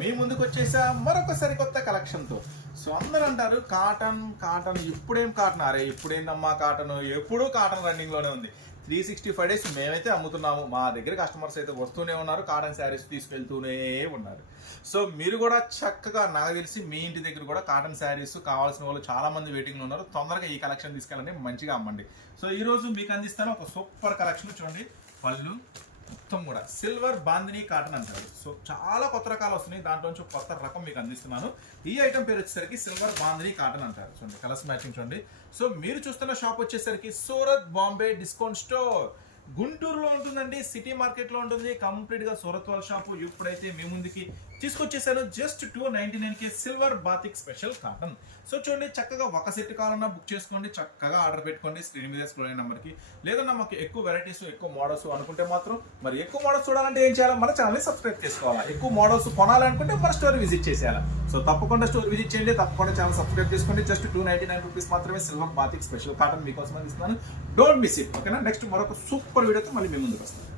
మీ ముందుకు వచ్చేసా మరొక సరికొత్త కలెక్షన్ తో. సో అందరూ అంటారు కాటన్ కాటన్, ఇప్పుడేం కాటన్, అరే ఇప్పుడేందమ్మా కాటన్, ఎప్పుడూ కాటన్ రన్నింగ్ లోనే ఉంది. 365 డేస్ మేమైతే అమ్ముతున్నాము. మా దగ్గర కస్టమర్స్ అయితే వస్తూనే ఉన్నారు, కాటన్ శారీస్ తీసుకెళ్తూనే ఉన్నారు. సో మీరు కూడా చక్కగా, నాకు తెలిసి మీ ఇంటి దగ్గర కూడా కాటన్ శారీస్ కావాల్సిన వాళ్ళు చాలా మంది వెయిటింగ్ లో ఉన్నారు. తొందరగా ఈ కలెక్షన్ తీసుకెళ్ళండి, మంచిగా అమ్మండి. సో ఈ రోజు మీకు అందిస్తాను ఒక సూపర్ కలెక్షన్. చూడండి, పళ్ళు మొత్తం కూడా సిల్వర్ బాందిని కాటన్ అంటారు. సో చాలా కొత్త రకాలు వస్తున్నాయి, దాంట్లోంచి కొత్త రకం మీకు అందిస్తున్నాను. ఈ ఐటమ్ పేరు వచ్చేసరికి సిల్వర్ బాందిని కాటన్ అంటారు. చూడండి కలర్స్ మ్యాచింగ్ చూడండి. సో మీరు చూస్తున్న షాప్ వచ్చేసరికి సూరత్ బాంబే డిస్కౌంట్ స్టోర్ గుంటూరులో ఉంటుందండి, సిటీ మార్కెట్ లో ఉంటుంది. కంప్లీట్ గా సూరత్ వాళ్ళ షాపు. ఇప్పుడైతే మీ ముందుకి తీసుకొచ్చేసాను just 299 silver batik special cotton. So చూడండి, చక్కగా ఒక సెట్ కావాలన్నా బుక్ చేసుకోండి, చక్కగా ఆర్డర్ పెట్టుకోండి స్క్రీన్ మీద స్క్రోల్ అయిన నెంబర్ కి. లేదన్నా మాకు ఎక్కువ వెరైటీస్, ఎక్కువ మోడల్స్ అనుకుంటే మాత్రం, మరి ఎక్కువ మోడల్స్ చూడాలంటే ఏం చేయాలి, మన ఛానల్ ని సబ్స్క్రైబ్ చేసుకోవాలా. ఎక్కువ మోడల్స్ కొనాలనుకుంటే మన స్టోర్ విజిట్ చేసేయాలి. సో తప్పకుండా స్టోర్ విజిట్ చేయండి, తప్పకుండా ఛానల్ సబ్స్క్రైబ్ చేసుకోండి. జస్ట్ 299 రూపీస్ మాత్రమే సిల్వర్ బాతిక్ స్పెషల్ కాటన్ మీకోసం అందిస్తున్నాను. Don't miss it. ఓకేనా? నెక్స్ట్ మరొక సూపర్ వీడియోతో మళ్ళీ మీ ముందుకు వస్తాను.